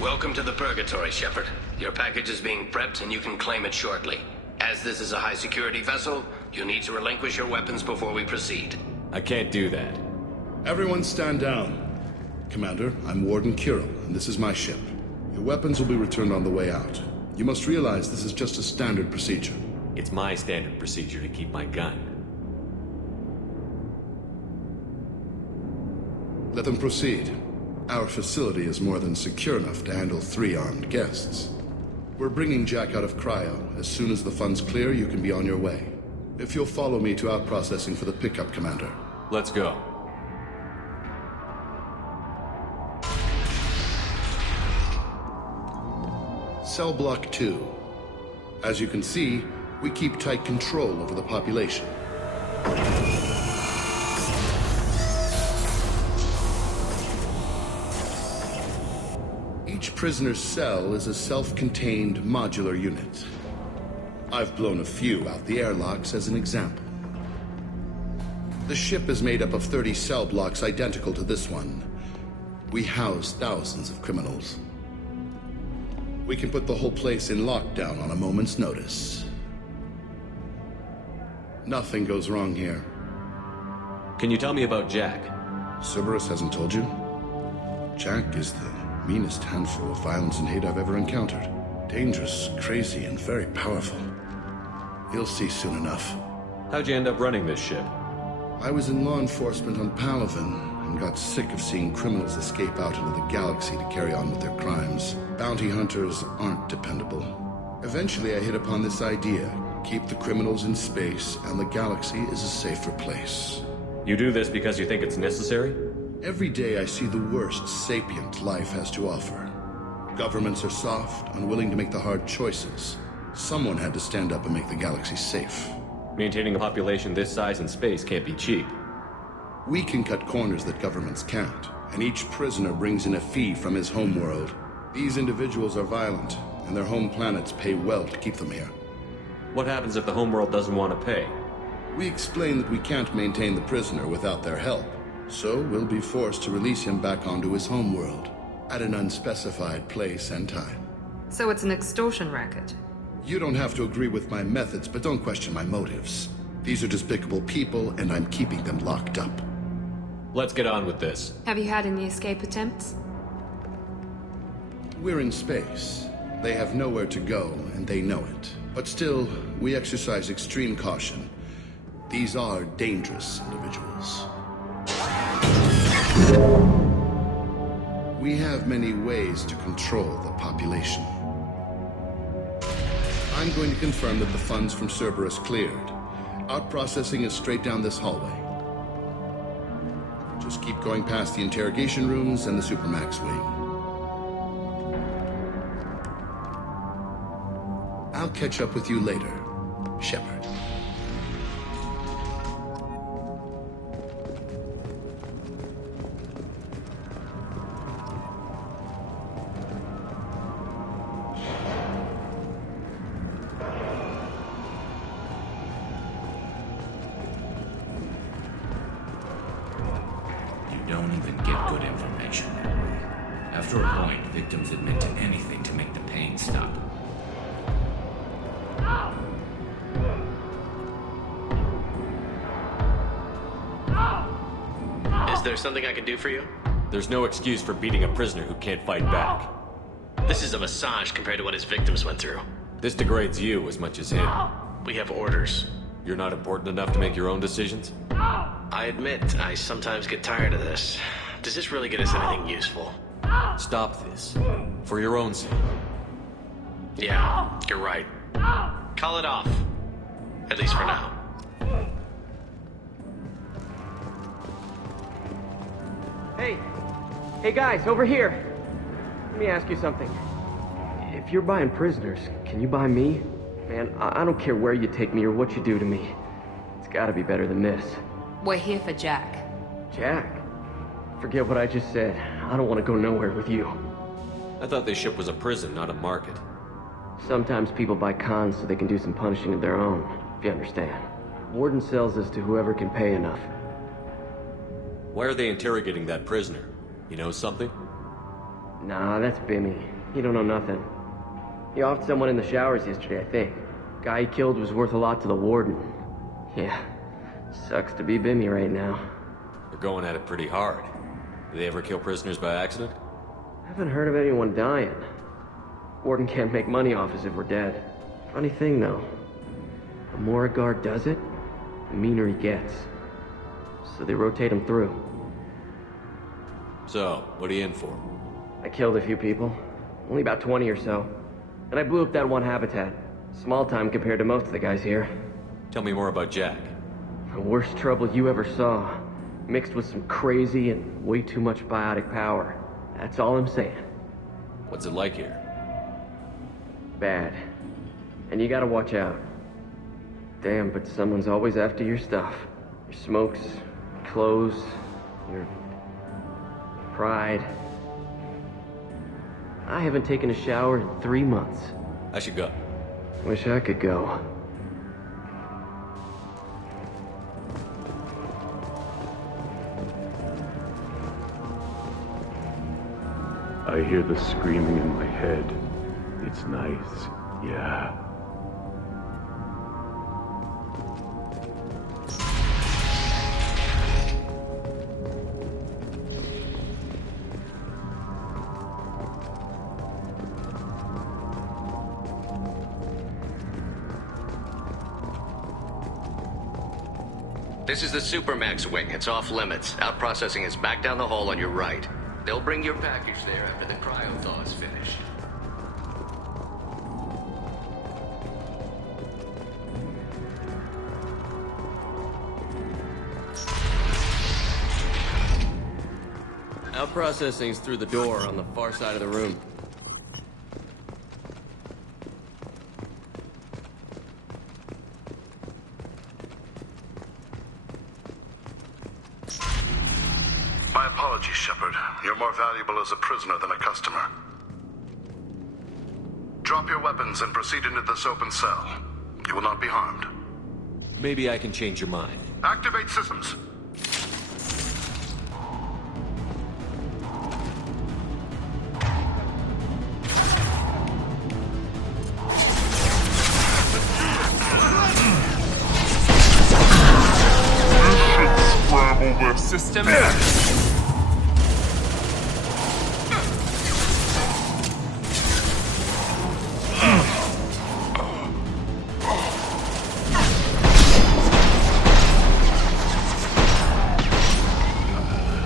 Welcome to the Purgatory, Shepard. Your package is being prepped and you can claim it shortly. As this is a high-security vessel, you need to relinquish your weapons before we proceed. I can't do that. Everyone stand down. Commander, I'm Warden Kirill, and this is my ship. Your weapons will be returned on the way out. You must realize this is just a standard procedure. It's my standard procedure to keep my gun. Let them proceed. Our facility is more than secure enough to handle 3 armed guests. We're bringing Jack out of cryo. As soon as the funds clear, you can be on your way. If you'll follow me to out-processing for the pickup, Commander. Let's go. Cell Block 2. As you can see, we keep tight control over the population. Each prisoner's cell is a self-contained modular unit. I've blown a few out the airlocks as an example. The ship is made up of 30 cell blocks identical to this one. We house thousands of criminals. We can put the whole place in lockdown on a moment's notice. Nothing goes wrong here. Can you tell me about Jack? Cerberus hasn't told you? Jack is the meanest handful of violence and hate I've ever encountered. Dangerous, crazy, and very powerful. You'll see soon enough. How'd you end up running this ship? I was in law enforcement on Palaven, and got sick of seeing criminals escape out into the galaxy to carry on with their crimes. Bounty hunters aren't dependable. Eventually I hit upon this idea. Keep the criminals in space, and the galaxy is a safer place. You do this because you think it's necessary? Every day I see the worst sapient life has to offer. Governments are soft, unwilling to make the hard choices. Someone had to stand up and make the galaxy safe. Maintaining a population this size in space can't be cheap. We can cut corners that governments can't, and each prisoner brings in a fee from his homeworld. These individuals are violent, and their home planets pay well to keep them here. What happens if the homeworld doesn't want to pay? We explain that we can't maintain the prisoner without their help, so we'll be forced to release him back onto his homeworld, at an unspecified place and time. So it's an extortion racket? You don't have to agree with my methods, but don't question my motives. These are despicable people, and I'm keeping them locked up. Let's get on with this. Have you had any escape attempts? We're in space. They have nowhere to go, and they know it. But still, we exercise extreme caution. These are dangerous individuals. We have many ways to control the population. I'm going to confirm that the funds from Cerberus cleared. Out-processing is straight down this hallway. Just keep going past the interrogation rooms and the Supermax wing. I'll catch up with you later, Shepard. Don't even get good information that way. After a point, victims admit to anything to make the pain stop. Is there something I can do for you? There's no excuse for beating a prisoner who can't fight back. This is a massage compared to what his victims went through. This degrades you as much as him. We have orders. You're not important enough to make your own decisions? I admit, I sometimes get tired of this. Does this really get us anything useful? Stop this. For your own sake. Yeah, you're right. Call it off. At least for now. Hey guys, over here. Let me ask you something. If you're buying prisoners, can you buy me? Man, I don't care where you take me or what you do to me. It's gotta be better than this. We're here for Jack. Jack? Forget what I just said. I don't want to go nowhere with you. I thought this ship was a prison, not a market. Sometimes people buy cons so they can do some punishing of their own, if you understand. Warden sells this to whoever can pay enough. Why are they interrogating that prisoner? You know something? Nah, that's Bimmy. He don't know nothing. He offed someone in the showers yesterday, I think. Guy he killed was worth a lot to the warden. Yeah, sucks to be Bimmy right now. They're going at it pretty hard. Do they ever kill prisoners by accident? Haven't heard of anyone dying. Warden can't make money off us if we're dead. Funny thing, though. The more a guard does it, the meaner he gets. So they rotate him through. So, what are you in for? I killed a few people. Only about 20 or so. And I blew up that one habitat. Small time compared to most of the guys here. Tell me more about Jack. The worst trouble you ever saw. Mixed with some crazy and way too much biotic power. That's all I'm saying. What's it like here? Bad. And you gotta watch out. Damn, but someone's always after your stuff. Your smokes, clothes, your pride. I haven't taken a shower in 3 months. I should go. Wish I could go. I hear the screaming in my head. It's nice, yeah. This is the Supermax wing. It's off limits. Out processing is back down the hall on your right. They'll bring your package there after the cryo-thaw is finished. Out processing's through the door on the far side of the room. My apologies, Shepard. You're more valuable as a prisoner than a customer. Drop your weapons and proceed into this open cell. You will not be harmed. Maybe I can change your mind. Activate systems. System.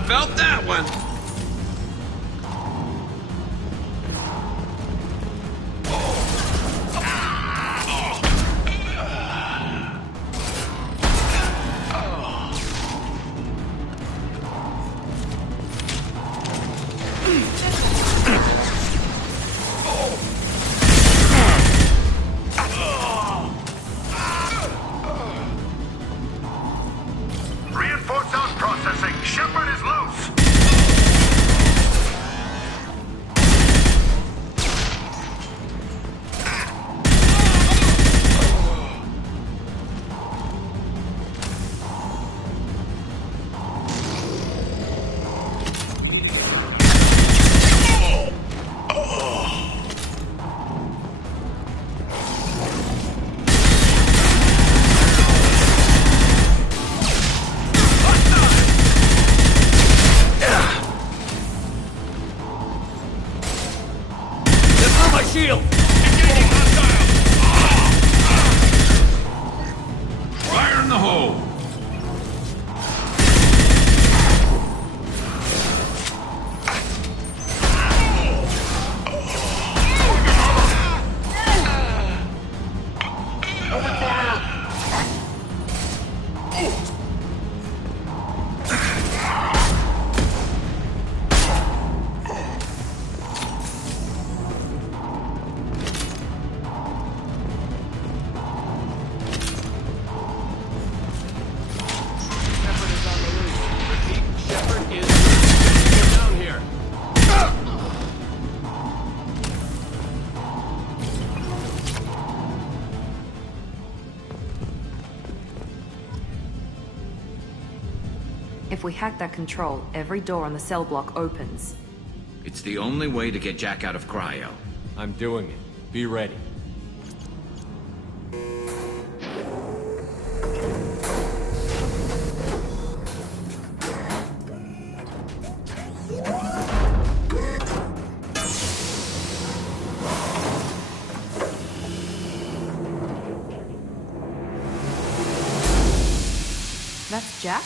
Felt that one. Reinforce out processing. Shepard is loose. Shield! Fire in the hole! If we hack that control, every door on the cell block opens. It's the only way to get Jack out of cryo. I'm doing it. Be ready. That's Jack?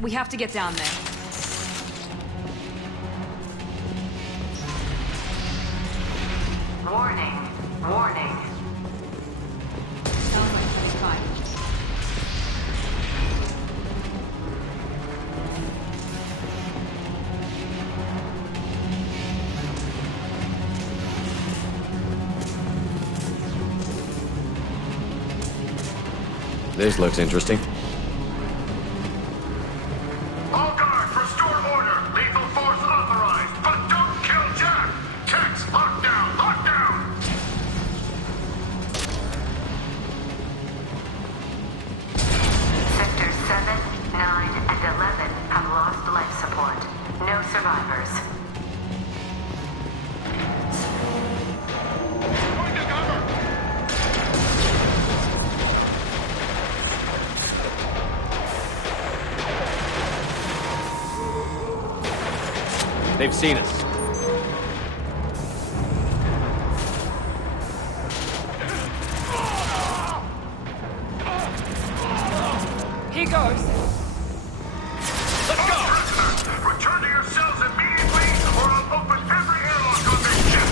We have to get down there. Warning. Warning. It's fine. This looks interesting. All guards, restore order. Lethal force authorized, but don't kill Jack. Tex, lock down, lock down. Sectors 7, 9, and 11 have lost life support. No survivors. Going to cover. They've seen us. Here goes. Let's go. Prisoners, return to your cells immediately, or I'll open every airlock on this ship.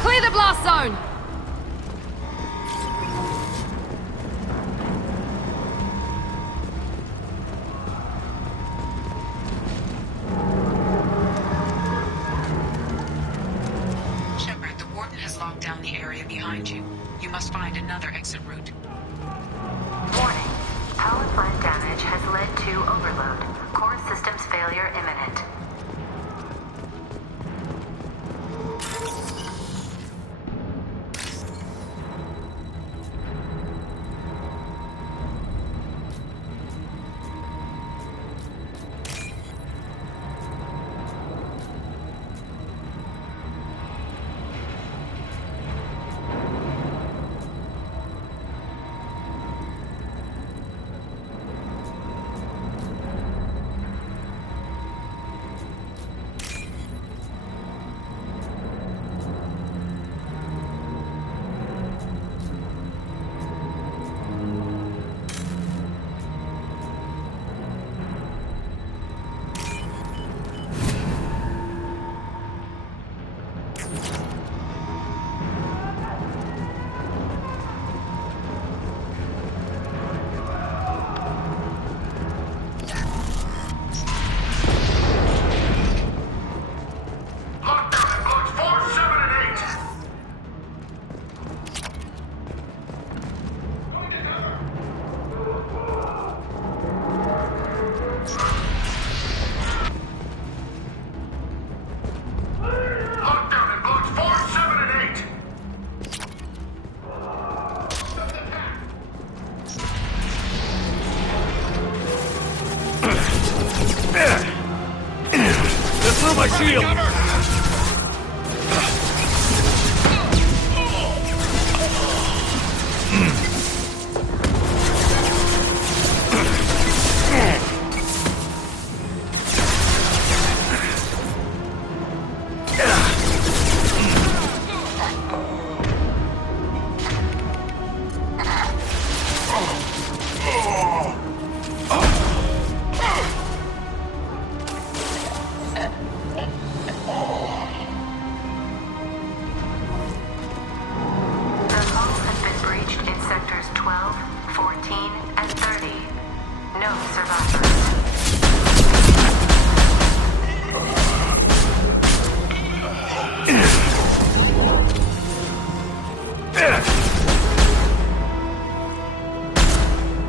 Clear the blast zone! Shepard, the Warden has locked down the area behind you. You must find another exit route. Warning. Power plant damage has led to overload. Core systems failure imminent.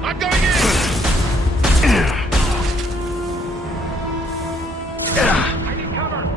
I'm going in! I need cover!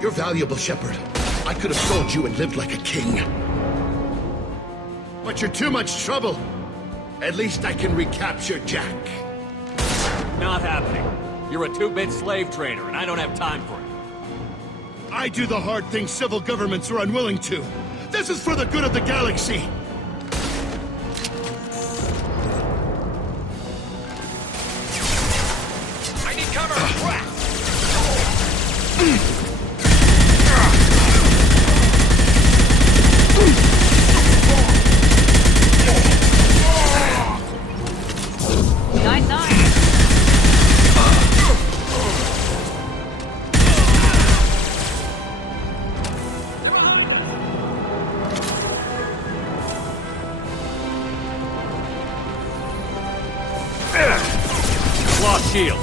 You're valuable, Shepard. I could have sold you and lived like a king. But you're too much trouble. At least I can recapture Jack. Not happening. You're a 2-bit slave trader, and I don't have time for it. I do the hard things civil governments are unwilling to. This is for the good of the galaxy. I need cover! Crap! Shield.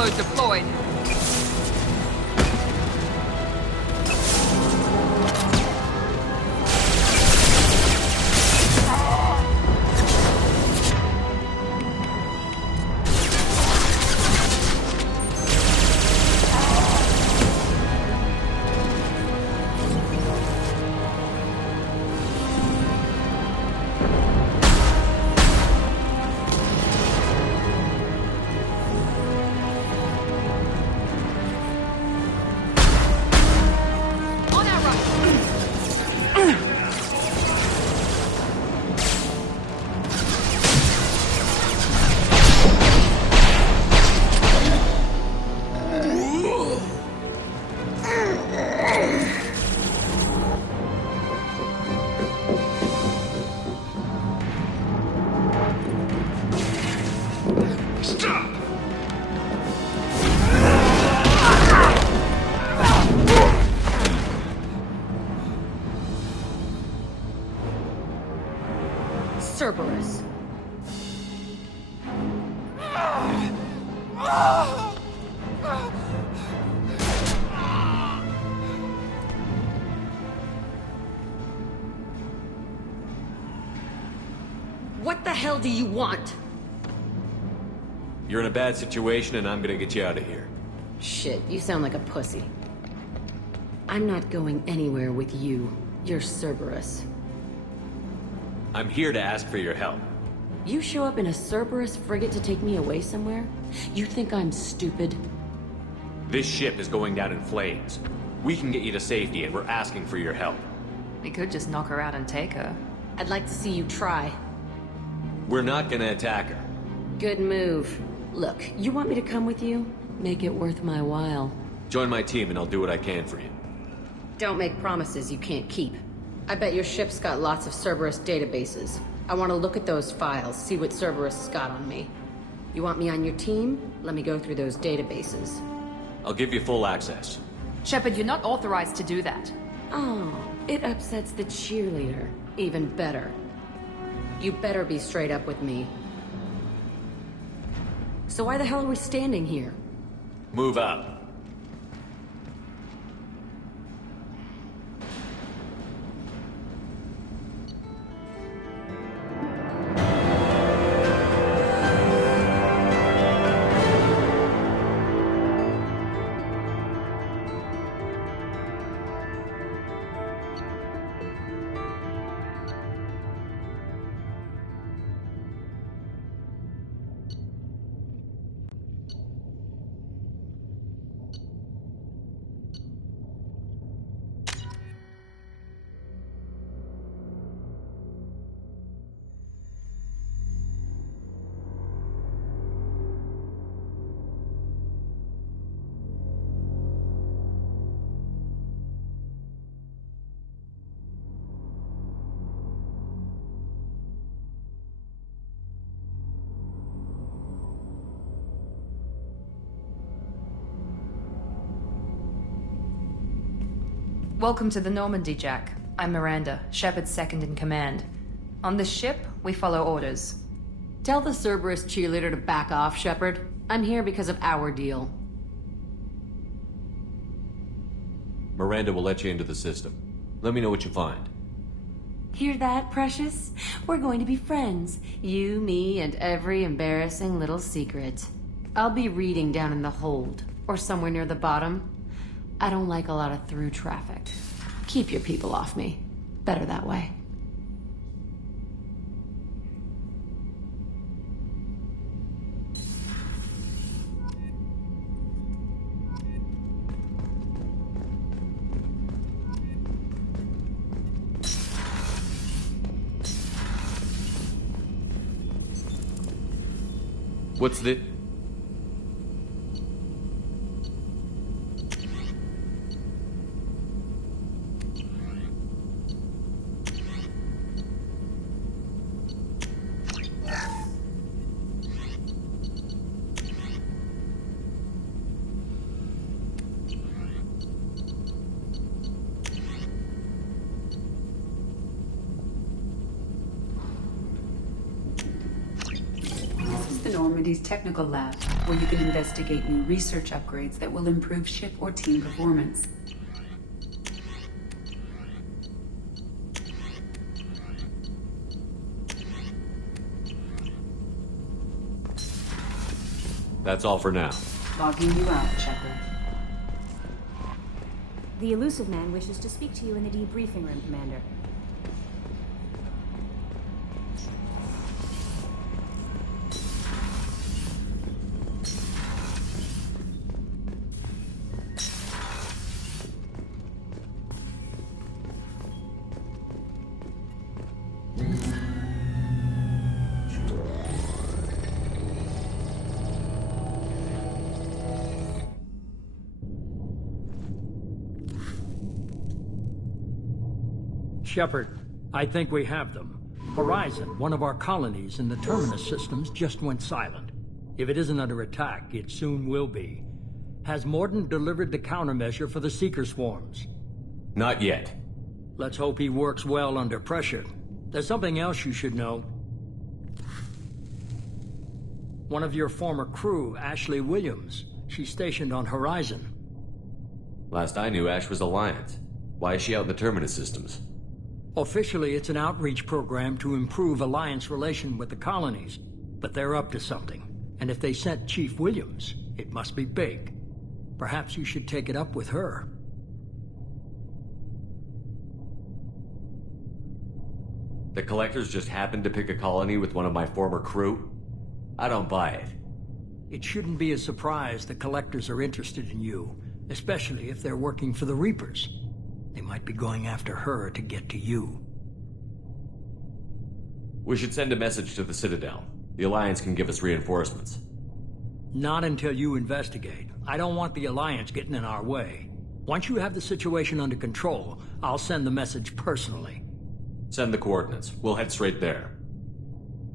payload deployed. Cerberus. What the hell do you want? You're in a bad situation and I'm gonna get you out of here. Shit, you sound like a pussy. I'm not going anywhere with you. You're Cerberus. I'm here to ask for your help. You show up in a Cerberus frigate to take me away somewhere? You think I'm stupid? This ship is going down in flames. We can get you to safety and we're asking for your help. We could just knock her out and take her. I'd like to see you try. We're not gonna attack her. Good move. Look, you want me to come with you? Make it worth my while. Join my team and I'll do what I can for you. Don't make promises you can't keep. I bet your ship's got lots of Cerberus databases. I want to look at those files, see what Cerberus has got on me. You want me on your team? Let me go through those databases. I'll give you full access. Shepard, you're not authorized to do that. Oh, it upsets the cheerleader. Even better. You better be straight up with me. So why the hell are we standing here? Move up. Welcome to the Normandy, Jack. I'm Miranda, Shepard's second in command. On this ship, we follow orders. Tell the Cerberus cheerleader to back off, Shepard. I'm here because of our deal. Miranda will let you into the system. Let me know what you find. Hear that, Precious? We're going to be friends. You, me, and every embarrassing little secret. I'll be reading down in the hold, or somewhere near the bottom. I don't like a lot of through traffic. Keep your people off me. Better that way. What's the... Normandy's technical lab. where you can investigate new research upgrades that will improve ship or team performance. That's all for now. Logging you out, Shepard. The elusive man wishes to speak to you in the debriefing room, Commander. Shepard, I think we have them. Horizon, one of our colonies in the Terminus systems, just went silent. If it isn't under attack, it soon will be. Has Mordin delivered the countermeasure for the Seeker swarms? Not yet. Let's hope he works well under pressure. There's something else you should know. One of your former crew, Ashley Williams, she's stationed on Horizon. Last I knew, Ash was Alliance. Why is she out in the Terminus systems? Officially, it's an outreach program to improve Alliance relation with the colonies, but they're up to something. And if they sent Chief Williams, it must be big. Perhaps you should take it up with her. The Collectors just happened to pick a colony with one of my former crew? I don't buy it. It shouldn't be a surprise the Collectors are interested in you, especially if they're working for the Reapers. They might be going after her to get to you. We should send a message to the Citadel. The Alliance can give us reinforcements. Not until you investigate. I don't want the Alliance getting in our way. Once you have the situation under control, I'll send the message personally. Send the coordinates. We'll head straight there.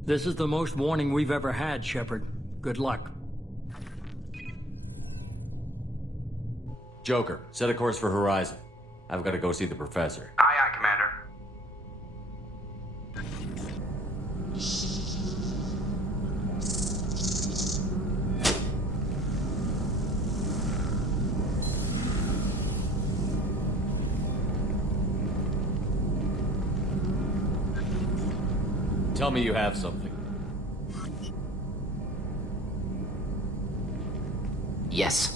This is the most warning we've ever had, Shepard. Good luck. Joker, set a course for Horizon. I've got to go see the Professor. Aye, aye, Commander. Tell me you have something. Yes.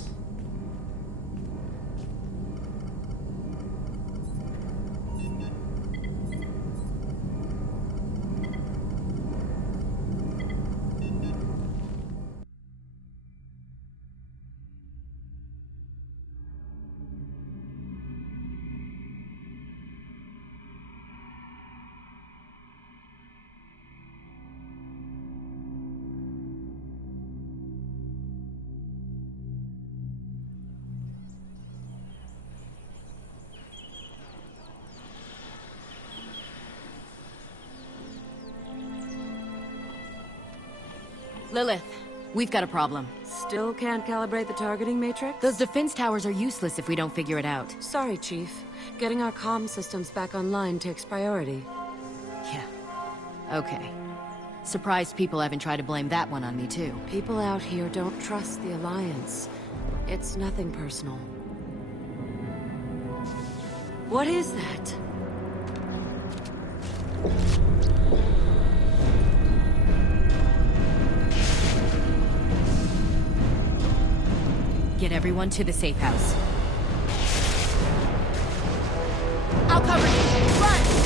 Lilith, we've got a problem. Still can't calibrate the targeting matrix? Those defense towers are useless if we don't figure it out. Sorry, Chief. Getting our comm systems back online takes priority. Yeah. Okay. Surprised people haven't tried to blame that one on me, too. People out here don't trust the Alliance. It's nothing personal. What is that? Get everyone to the safe house. I'll cover you! Run!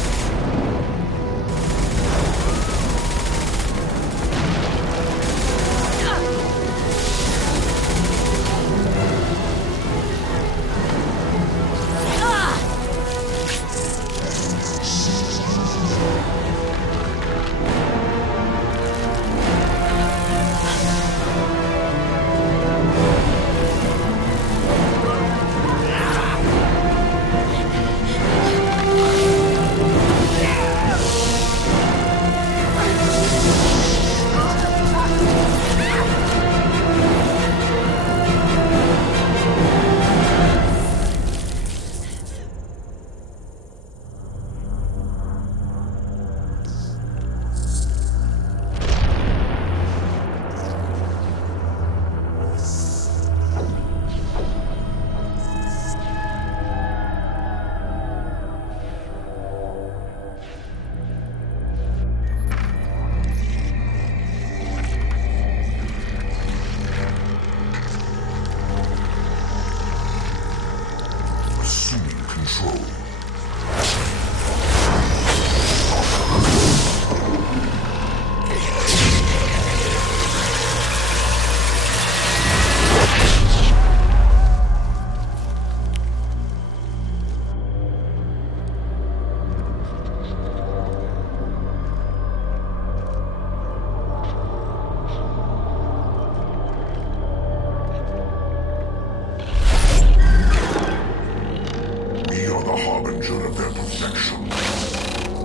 section.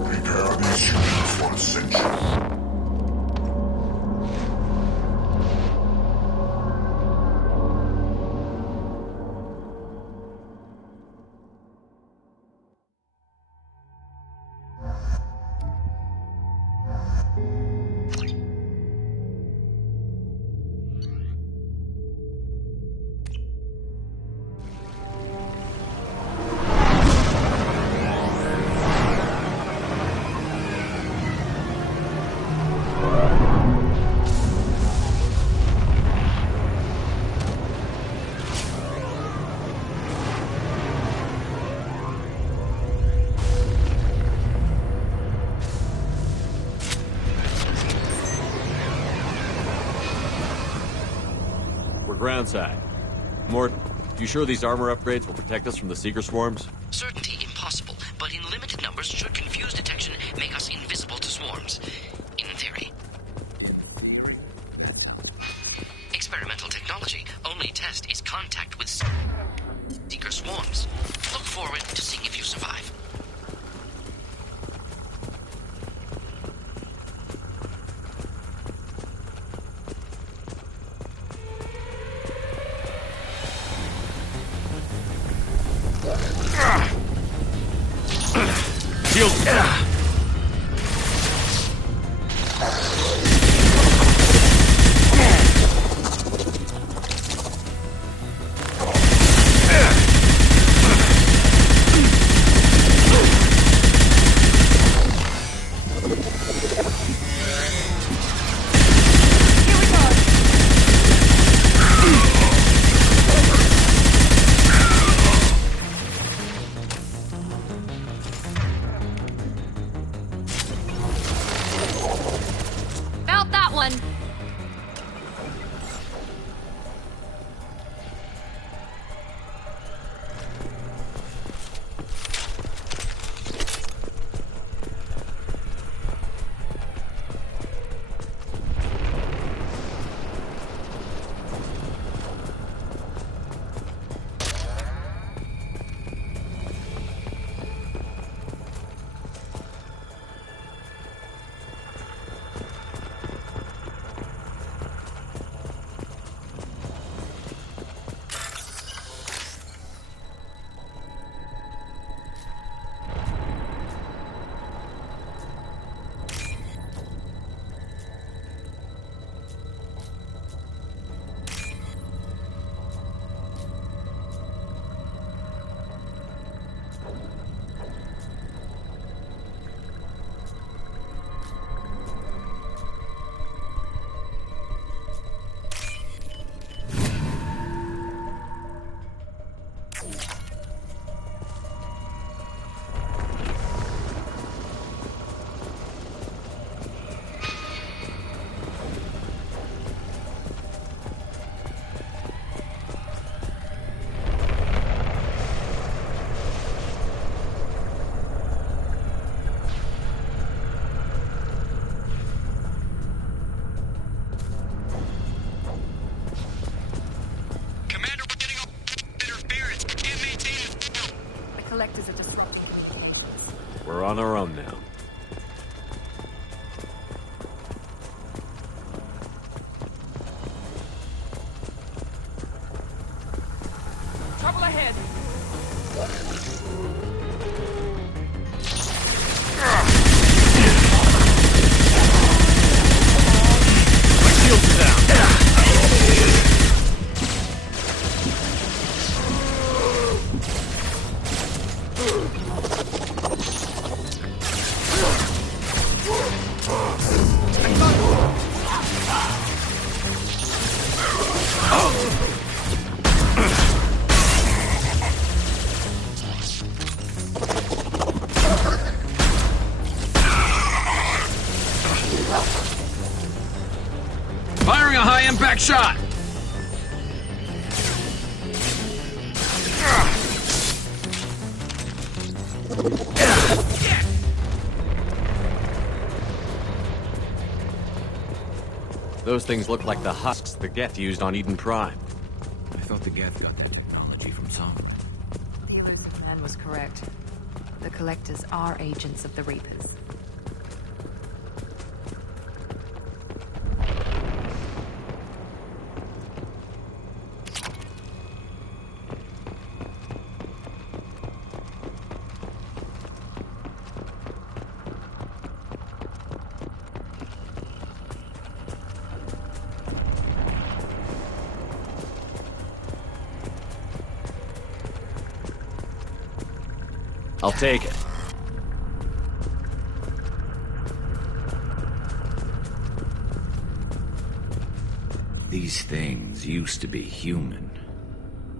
Prepare these units for ascension. Groundside. Mort, you sure these armor upgrades will protect us from the Seeker swarms? Certainty impossible, but in limited numbers should confuse detection make us invisible to swarms. In theory. Experimental technology. Only test is contact with Seeker swarms. Look forward to seeing if you survive. Collectors are disrupting. We're on our own now. Trouble ahead. My shields are down. Firing a high-impact shot! Those things look like the husks the Geth used on Eden Prime. I thought the Geth got that technology from some. The elusive man was correct. The Collectors are agents of the Reapers. I'll take it. These things used to be human.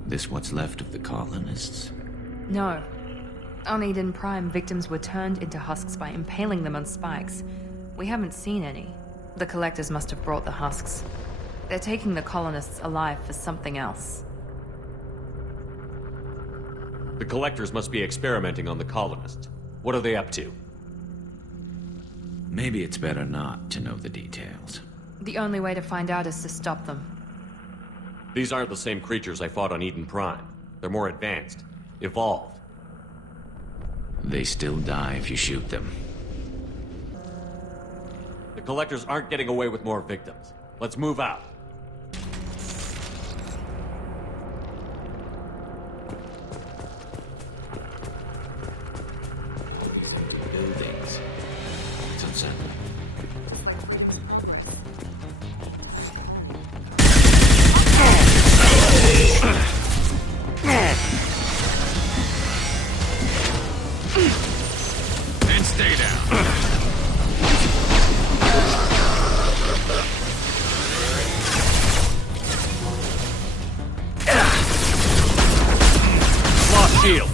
This what's left of the colonists? No. On Eden Prime, victims were turned into husks by impaling them on spikes. We haven't seen any. The Collectors must have brought the husks. They're taking the colonists alive for something else. The Collectors must be experimenting on the colonists. What are they up to? Maybe it's better not to know the details. The only way to find out is to stop them. These aren't the same creatures I fought on Eden Prime. They're more advanced. Evolved. They still die if you shoot them. The Collectors aren't getting away with more victims. Let's move out. Buildings. It's unsettling. And stay down. Lost shield.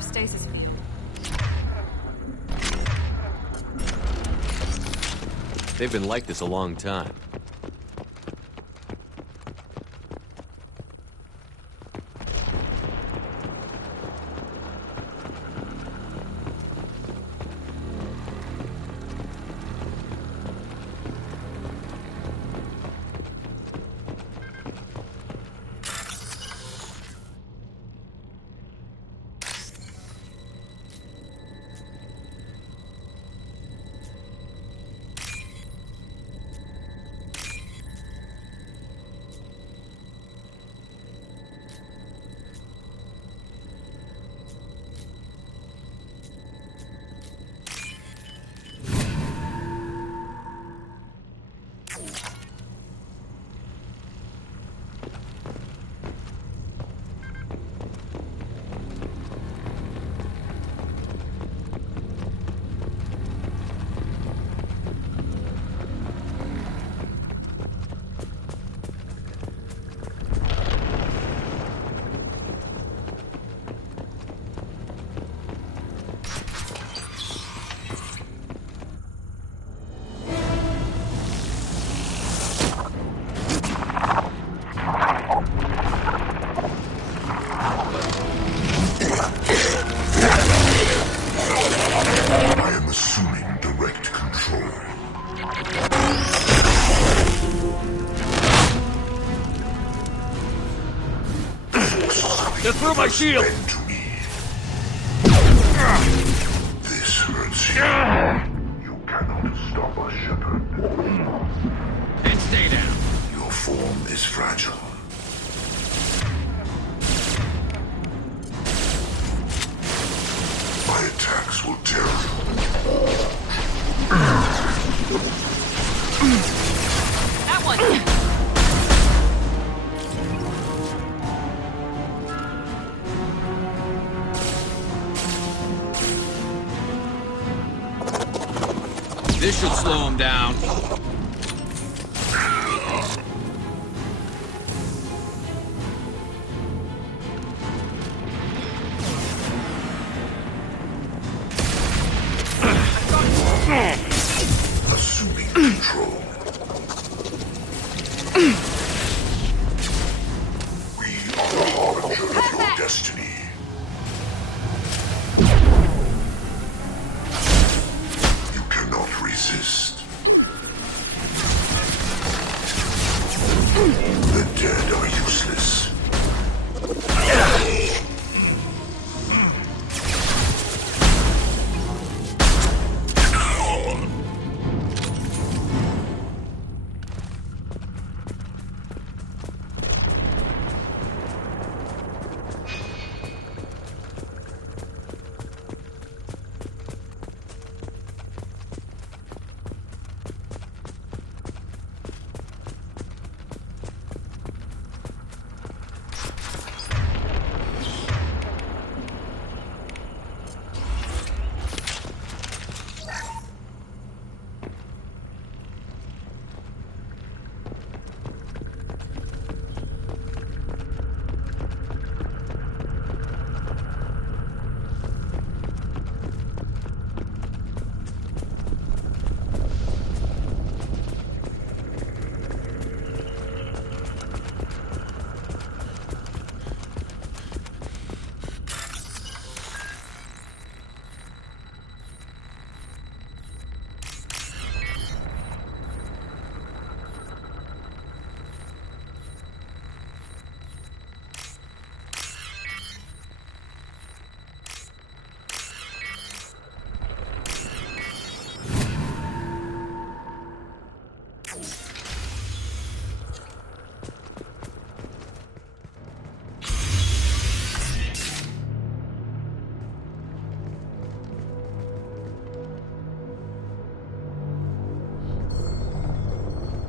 Stasis. They've been like this a long time. They're through my shield! This hurts you. You cannot stop us, Shepard. And stay down. Your form is fragile. My attacks will tear you. That one! This should slow him down. Assuming control. We are the harbinger of your destiny. You cannot resist. The dead are useless.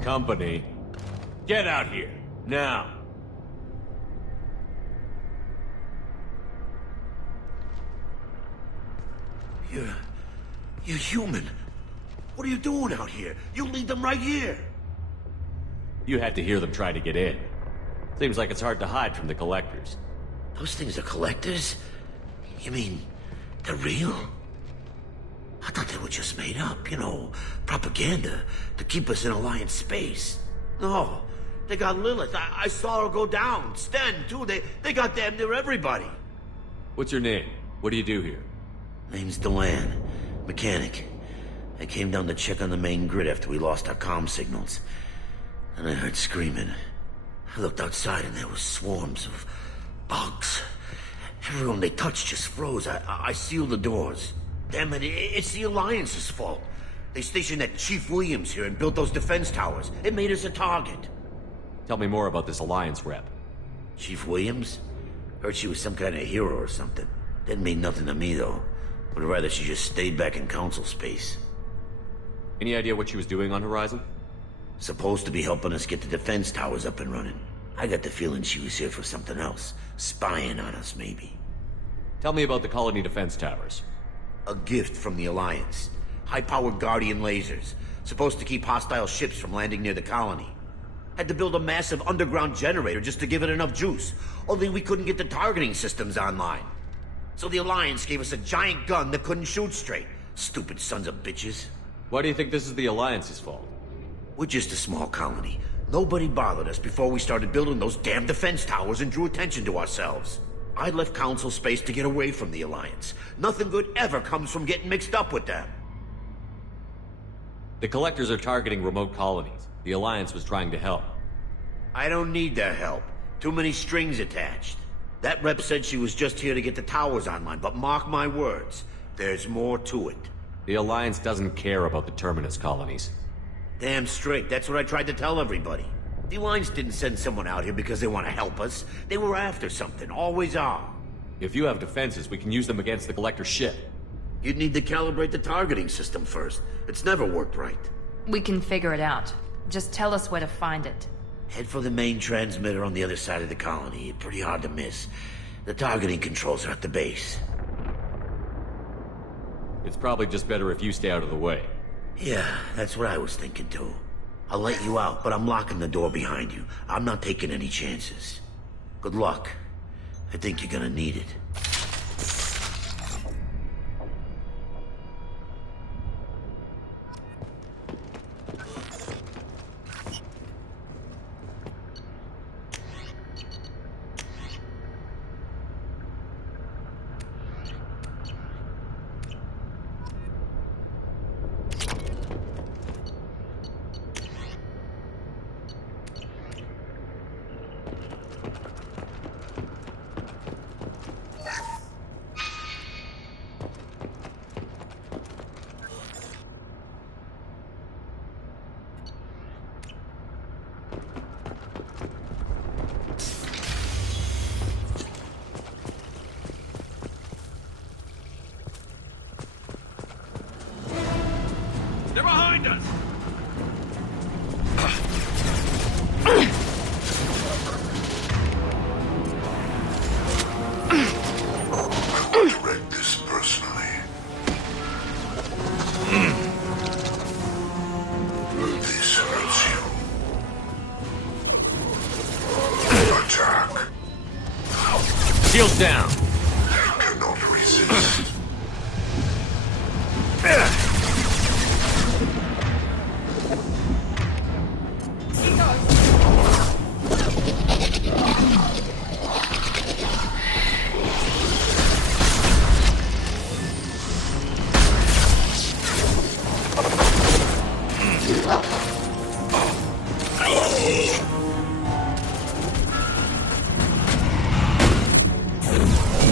Company, get out here, now! You're human. What are you doing out here? You lead them right here. You had to hear them try to get in. Seems like it's hard to hide from the collectors. Those things are collectors? You mean, they're real? I thought they were just made up, you know, propaganda to keep us in Alliance space. No, they got Lilith. I saw her go down. Sten, too. They got damn near everybody. What's your name? What do you do here? Name's Delan. Mechanic. I came down to check on the main grid after we lost our comm signals. And I heard screaming. I looked outside and there was swarms of bugs. Everyone they touched just froze. I sealed the doors. Damn it, it's the Alliance's fault. They stationed that Chief Williams here and built those defense towers. It made us a target. Tell me more about this Alliance rep. Chief Williams? Heard she was some kind of hero or something. Didn't mean nothing to me, though. Would rather she just stayed back in Council space. Any idea what she was doing on Horizon? Supposed to be helping us get the defense towers up and running. I got the feeling she was here for something else. Spying on us, maybe. Tell me about the colony defense towers. A gift from the Alliance. High-powered Guardian lasers. Supposed to keep hostile ships from landing near the colony. Had to build a massive underground generator just to give it enough juice. Only we couldn't get the targeting systems online. So the Alliance gave us a giant gun that couldn't shoot straight. Stupid sons of bitches. Why do you think this is the Alliance's fault? We're just a small colony. Nobody bothered us before we started building those damn defense towers and drew attention to ourselves. I left Council space to get away from the Alliance. Nothing good ever comes from getting mixed up with them. The Collectors are targeting remote colonies. The Alliance was trying to help. I don't need their help. Too many strings attached. That rep said she was just here to get the towers online, but mark my words, there's more to it. The Alliance doesn't care about the Terminus colonies. Damn straight, that's what I tried to tell everybody. The Alliance didn't send someone out here because they want to help us. They were after something, always are. If you have defenses, we can use them against the Collector's ship. You'd need to calibrate the targeting system first. It's never worked right. We can figure it out. Just tell us where to find it. Head for the main transmitter on the other side of the colony. Pretty hard to miss. The targeting controls are at the base. It's probably just better if you stay out of the way. Yeah, that's what I was thinking too. I'll let you out, but I'm locking the door behind you. I'm not taking any chances. Good luck. I think you're gonna need it. They're behind us! I want to wreck this personally. This hurts you. Attack. Shields down! You cannot resist.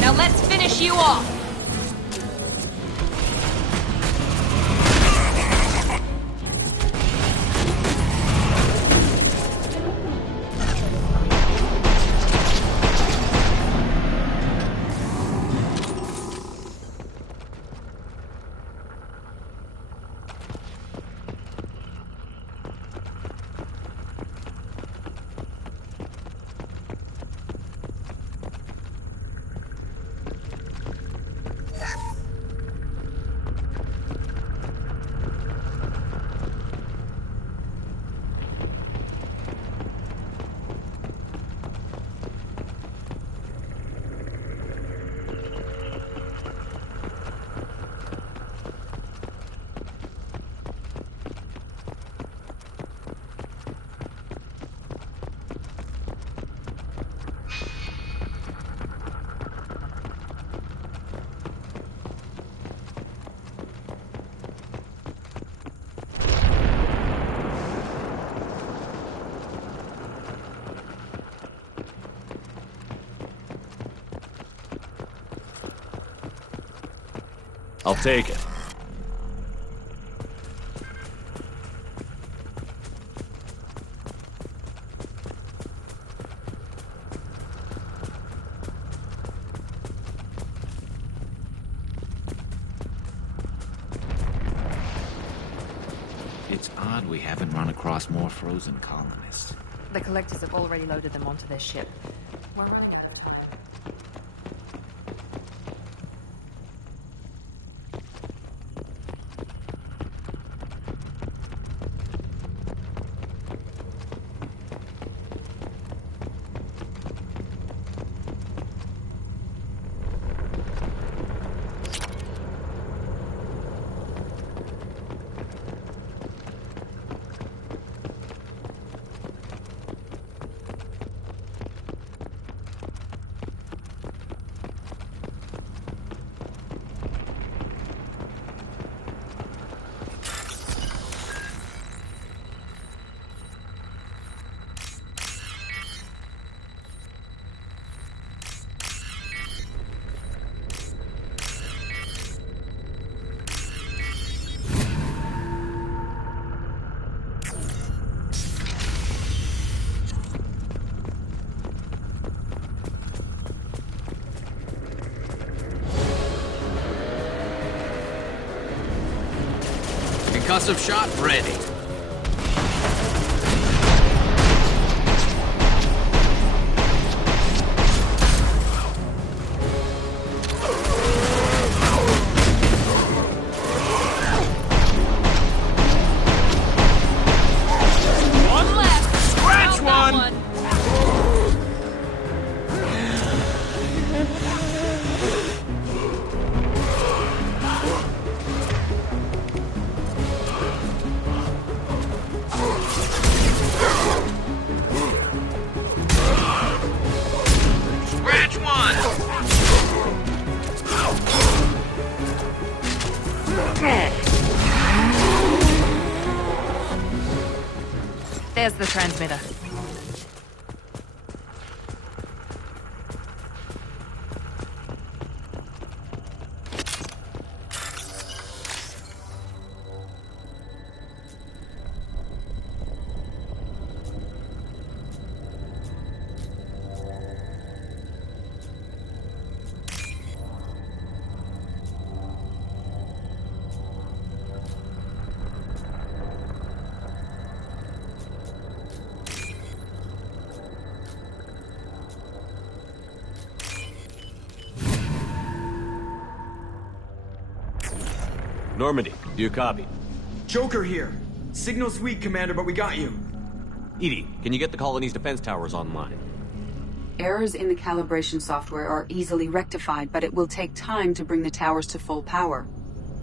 Now let's finish you off! I'll take it. It's odd we haven't run across more frozen colonists. The Collectors have already loaded them onto their ship. Where are we? Concussive shot ready. One left. Scratch one. Scratch one. There's the transmitter. Normandy, do you copy? Joker here. Signal's weak, Commander, but we got you. Edie, can you get the colony's defense towers online? Errors in the calibration software are easily rectified, but it will take time to bring the towers to full power.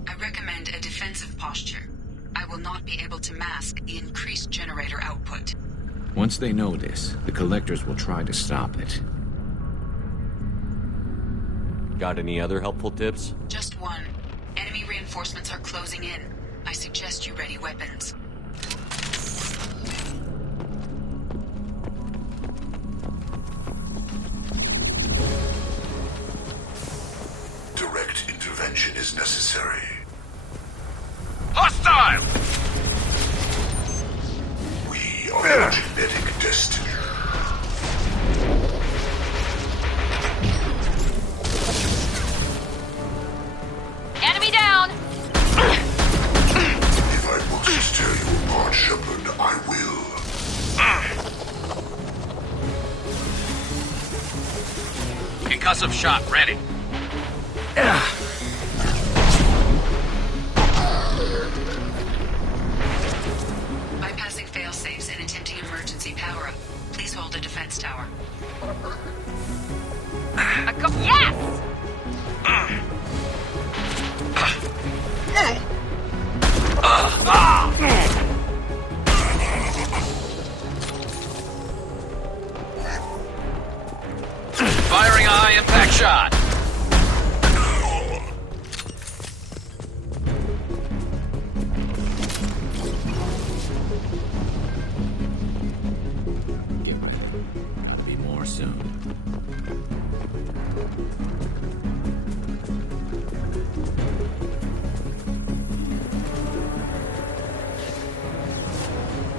I recommend a defensive posture. I will not be able to mask the increased generator output. Once they know this, the Collectors will try to stop it. Got any other helpful tips? Just one. Enemy reinforcements are closing in. I suggest you ready weapons. Direct intervention is necessary. Hostile! We are genetic destiny. Enemy down! If I must tear you apart, Shepard, I will. Concussive shot ready. Bypassing failsafes and attempting emergency power-up. Please hold a defense tower. Yes! Firing a high-impact shot. Get ready. There'll be more soon.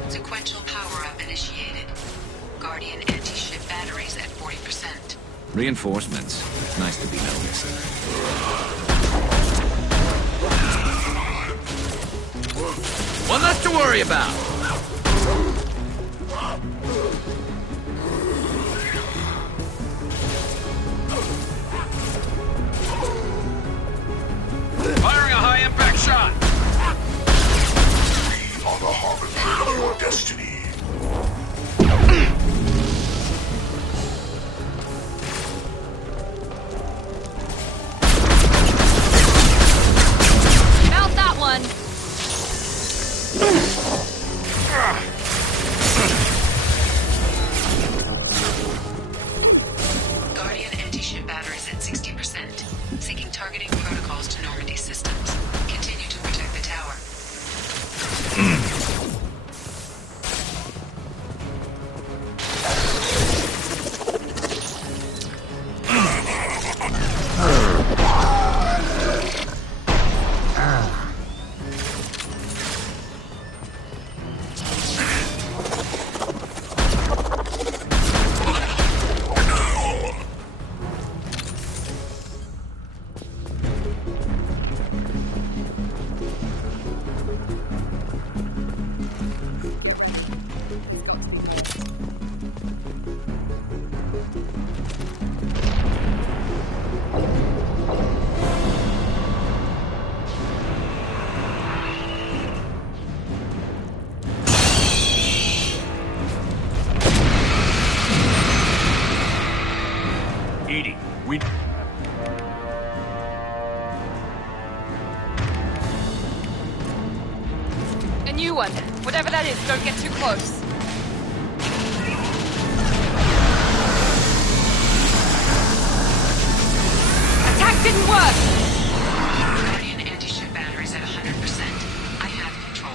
Sequential power-up initiated. Guardian anti-ship batteries at 40%. Reinforcements. It's nice to be noticed. One less to worry about. Firing a high-impact shot. We are the harbinger of your destiny. Mount that one! EDI, we... A new one. Whatever that is, don't get too close. Attack didn't work! Guardian anti-ship batteries at 100%. I have control.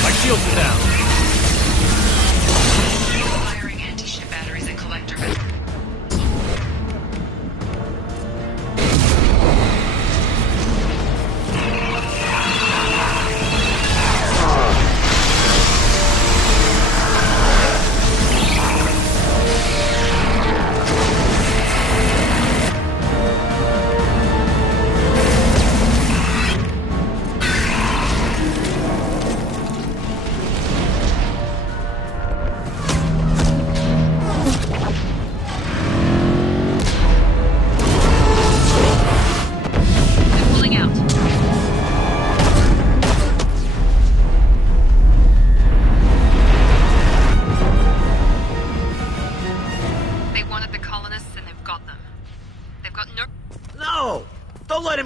My shields are down. Firing anti-ship batteries at collector.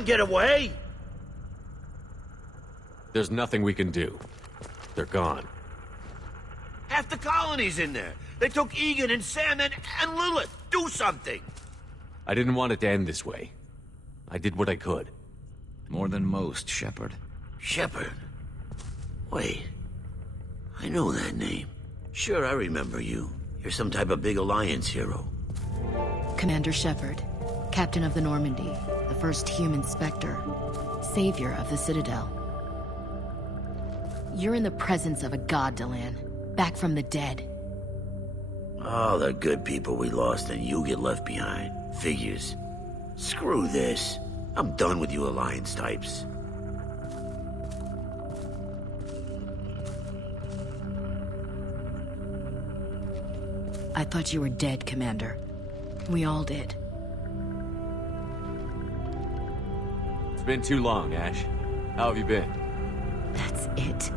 Get away! There's nothing we can do. They're gone. Half the colony's in there. They took Egan and Sam and Lilith. Do something! I didn't want it to end this way. I did what I could. More than most, Shepard. Shepard? Wait. I know that name. Sure, I remember you. You're some type of big Alliance hero. Commander Shepard, Captain of the Normandy, the first human Spectre, savior of the Citadel. You're in the presence of a god, Delan, back from the dead. All the good people we lost and you get left behind. Figures. Screw this. I'm done with you Alliance types. I thought you were dead, Commander. We all did. It's been too long, Ash. How have you been? That's it.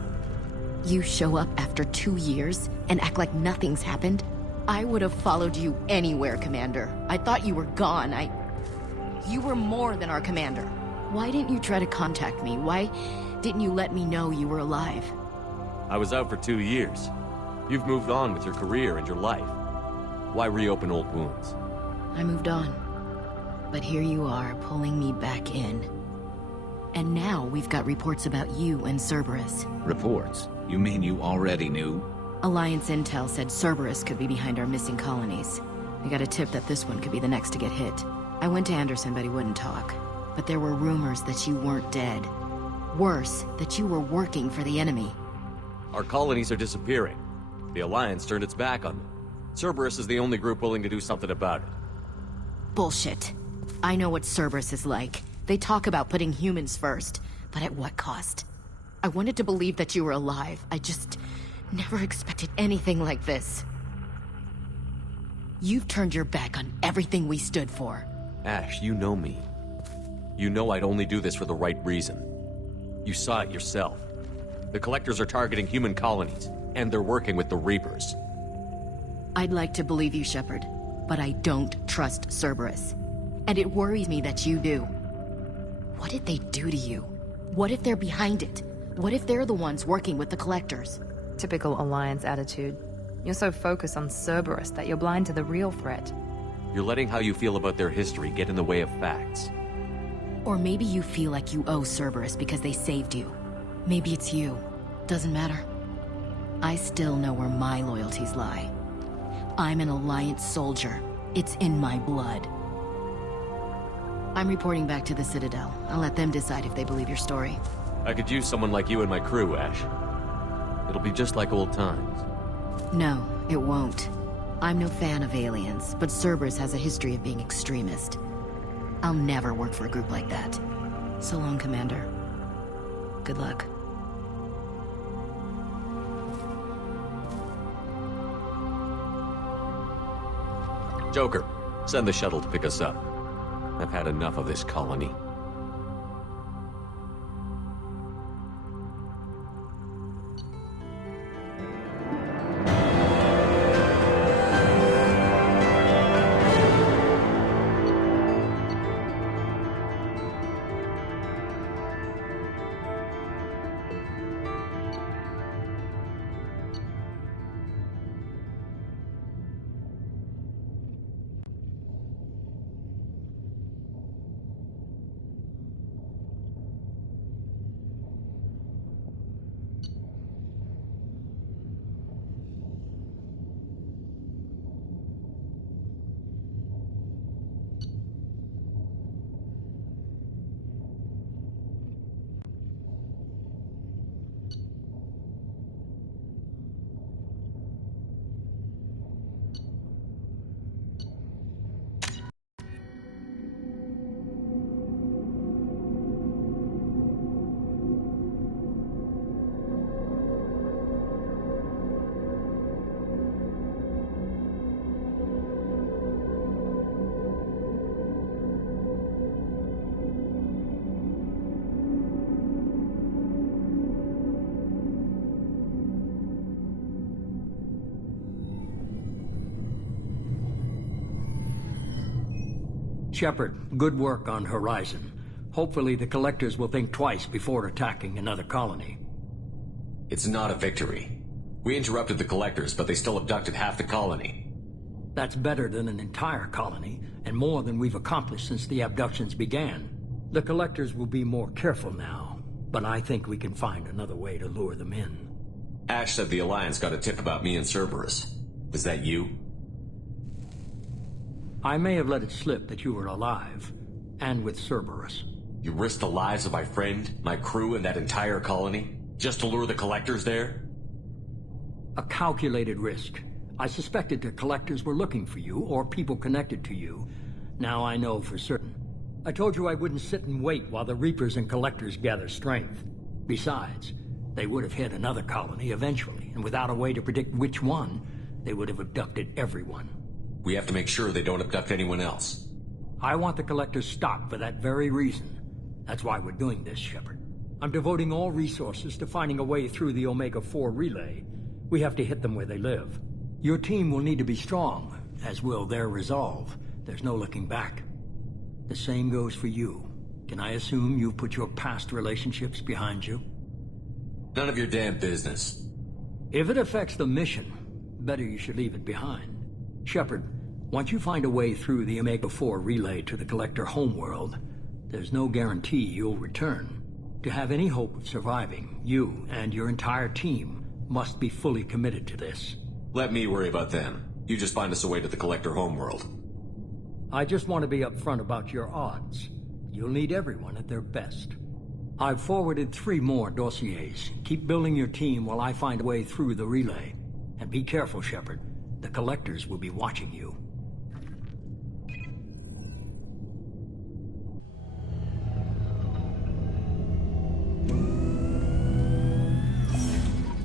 You show up after 2 years and act like nothing's happened? I would have followed you anywhere, Commander. I thought you were gone. You were more than our commander. Why didn't you try to contact me? Why didn't you let me know you were alive? I was out for 2 years. You've moved on with your career and your life. Why reopen old wounds? I moved on. But here you are, pulling me back in. And now we've got reports about you and Cerberus. Reports? You mean you already knew? Alliance intel said Cerberus could be behind our missing colonies. I got a tip that this one could be the next to get hit. I went to Anderson, but he wouldn't talk. But there were rumors that you weren't dead. Worse, that you were working for the enemy. Our colonies are disappearing. The Alliance turned its back on them. Cerberus is the only group willing to do something about it. Bullshit. I know what Cerberus is like. They talk about putting humans first, but at what cost? I wanted to believe that you were alive. I just never expected anything like this. You've turned your back on everything we stood for. Ash, you know me. You know I'd only do this for the right reason. You saw it yourself. The Collectors are targeting human colonies, and they're working with the Reapers. I'd like to believe you, Shepard, but I don't trust Cerberus. And it worries me that you do. What did they do to you? What if they're behind it? What if they're the ones working with the Collectors? Typical Alliance attitude. You're so focused on Cerberus that you're blind to the real threat. You're letting how you feel about their history get in the way of facts. Or maybe you feel like you owe Cerberus because they saved you. Maybe it's you. Doesn't matter. I still know where my loyalties lie. I'm an Alliance soldier. It's in my blood. I'm reporting back to the Citadel. I'll let them decide if they believe your story. I could use someone like you in my crew, Ash. It'll be just like old times. No, it won't. I'm no fan of aliens, but Cerberus has a history of being extremist. I'll never work for a group like that. So long, Commander. Good luck. Joker, send the shuttle to pick us up. I've had enough of this colony. Shepard, good work on Horizon. Hopefully the Collectors will think twice before attacking another colony. It's not a victory. We interrupted the Collectors, but they still abducted half the colony. That's better than an entire colony, and more than we've accomplished since the abductions began. The Collectors will be more careful now, but I think we can find another way to lure them in. Ash said the Alliance got a tip about me and Cerberus. Was that you? I may have let it slip that you were alive, and with Cerberus. You risked the lives of my friend, my crew, and that entire colony, just to lure the Collectors there? A calculated risk. I suspected the Collectors were looking for you, or people connected to you. Now I know for certain. I told you I wouldn't sit and wait while the Reapers and Collectors gather strength. Besides, they would have hit another colony eventually, and without a way to predict which one, they would have abducted everyone. We have to make sure they don't abduct anyone else. I want the Collectors stopped for that very reason. That's why we're doing this, Shepard. I'm devoting all resources to finding a way through the Omega-4 relay. We have to hit them where they live. Your team will need to be strong, as will their resolve. There's no looking back. The same goes for you. Can I assume you've put your past relationships behind you? None of your damn business. If it affects the mission, better you should leave it behind. Shepard, once you find a way through the Omega-4 relay to the Collector homeworld, there's no guarantee you'll return. To have any hope of surviving, you and your entire team must be fully committed to this. Let me worry about them. You just find us a way to the Collector homeworld. I just want to be upfront about your odds. You'll need everyone at their best. I've forwarded 3 more dossiers. Keep building your team while I find a way through the relay. And be careful, Shepard. The Collectors will be watching you.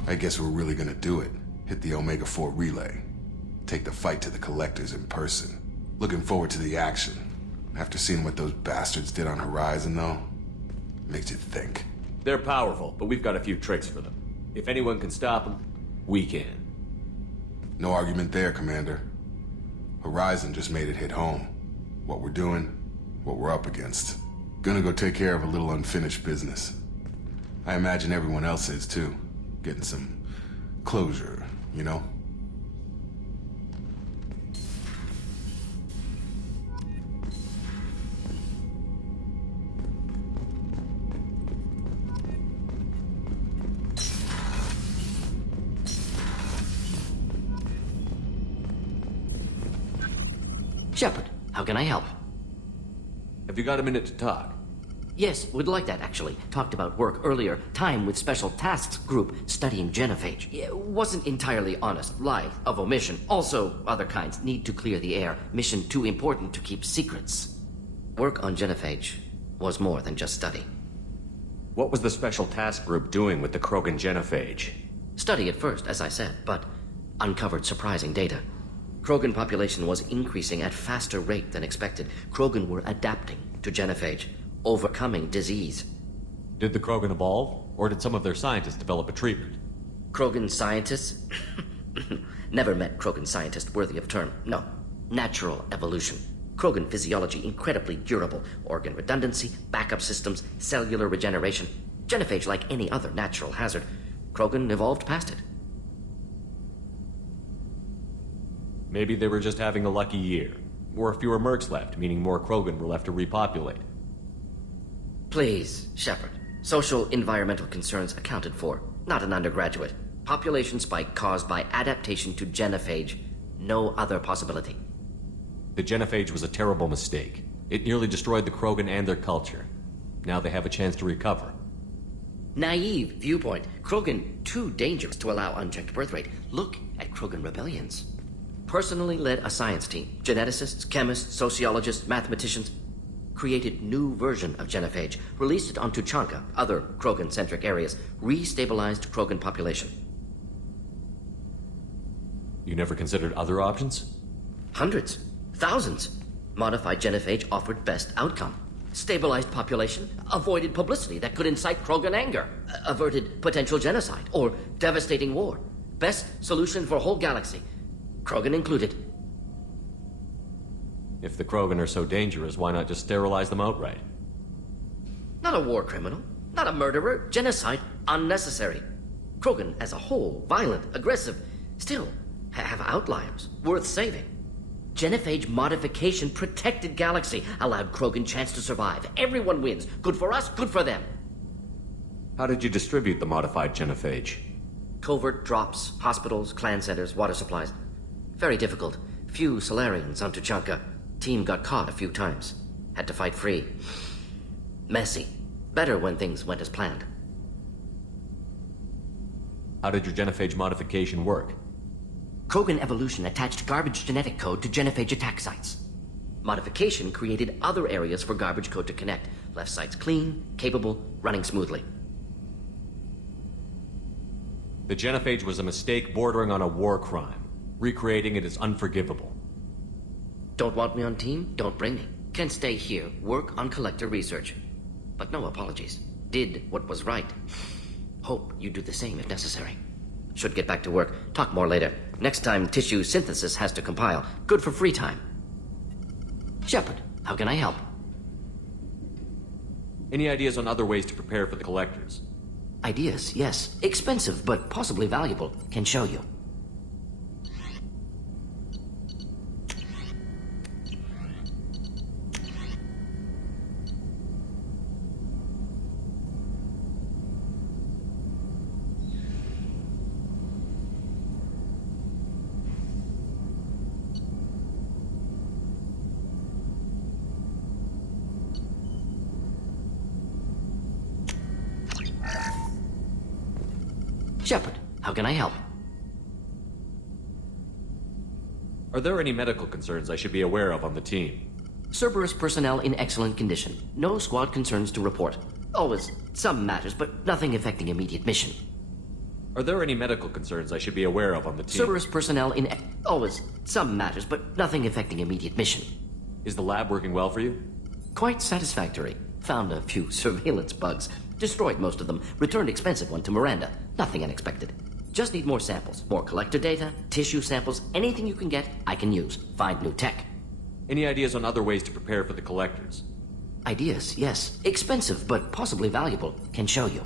I guess we're really gonna do it. Hit the Omega-4 relay. Take the fight to the Collectors in person. Looking forward to the action. After seeing what those bastards did on Horizon, though, makes you think. They're powerful, but we've got a few tricks for them. If anyone can stop them, we can. No argument there, Commander. Horizon just made it hit home. What we're doing, what we're up against. Gonna go take care of a little unfinished business. I imagine everyone else is too. Getting some closure, you know? Shepard, how can I help? Have you got a minute to talk? Yes, would like that, actually. Talked about work earlier. Time with Special Tasks Group studying genophage. It wasn't entirely honest. Lie of omission. Also, other kinds. Need to clear the air. Mission too important to keep secrets. Work on genophage was more than just study. What was the Special Task Group doing with the Krogan genophage? Study at first, as I said, but uncovered surprising data. Krogan population was increasing at faster rate than expected. Krogan were adapting to genophage, overcoming disease. Did the Krogan evolve, or did some of their scientists develop a treatment? Krogan scientists? Never met Krogan scientist worthy of term. No. Natural evolution. Krogan physiology incredibly durable. Organ redundancy, backup systems, cellular regeneration. Genophage like any other natural hazard. Krogan evolved past it. Maybe they were just having a lucky year. Or fewer mercs left, meaning more Krogan were left to repopulate. Please, Shepard. Social environmental concerns accounted for. Not an undergraduate. Population spike caused by adaptation to genophage. No other possibility. The genophage was a terrible mistake. It nearly destroyed the Krogan and their culture. Now they have a chance to recover. Naive viewpoint. Krogan too dangerous to allow unchecked birth rate. Look at Krogan rebellions. Personally led a science team. Geneticists, chemists, sociologists, mathematicians. Created new version of genophage. Released it on Tuchanka, other Krogan-centric areas. Restabilized Krogan population. You never considered other options? Hundreds. Thousands. Modified genophage offered best outcome. Stabilized population, avoided publicity that could incite Krogan anger, averted potential genocide, or devastating war. Best solution for whole galaxy. Krogan included. If the Krogan are so dangerous, why not just sterilize them outright? Not a war criminal, not a murderer. Genocide, unnecessary. Krogan as a whole, violent, aggressive, still have outliers, worth saving. Genophage modification protected galaxy, allowed Krogan chance to survive. Everyone wins. Good for us, good for them. How did you distribute the modified genophage? Covert drops, hospitals, clan centers, water supplies. Very difficult. Few Solarians on Tuchanka. Team got caught a few times. Had to fight free. Messy. Better when things went as planned. How did your genophage modification work? Krogan evolution attached garbage genetic code to genophage attack sites. Modification created other areas for garbage code to connect. Left sites clean, capable, running smoothly. The genophage was a mistake bordering on a war crime. Recreating it is unforgivable. Don't want me on team? Don't bring me. Can stay here, work on collector research. But no apologies. Did what was right. Hope you do the same if necessary. Should get back to work. Talk more later. Next time, tissue synthesis has to compile. Good for free time. Shepard, how can I help? Any ideas on other ways to prepare for the collectors? Ideas, yes. Expensive, but possibly valuable. Can show you. Shepard, how can I help? Are there any medical concerns I should be aware of on the team? Cerberus personnel in excellent condition. No squad concerns to report. Always some matters, but nothing affecting immediate mission. Are there any medical concerns I should be aware of on the team? Cerberus personnel in always some matters, but nothing affecting immediate mission. Is the lab working well for you? Quite satisfactory. Found a few surveillance bugs. Destroyed most of them. Returned expensive one to Miranda. Nothing unexpected. Just need more samples. More collector data, tissue samples, anything you can get, I can use. Find new tech. Any ideas on other ways to prepare for the collectors? Ideas, yes. Expensive, but possibly valuable. Can show you.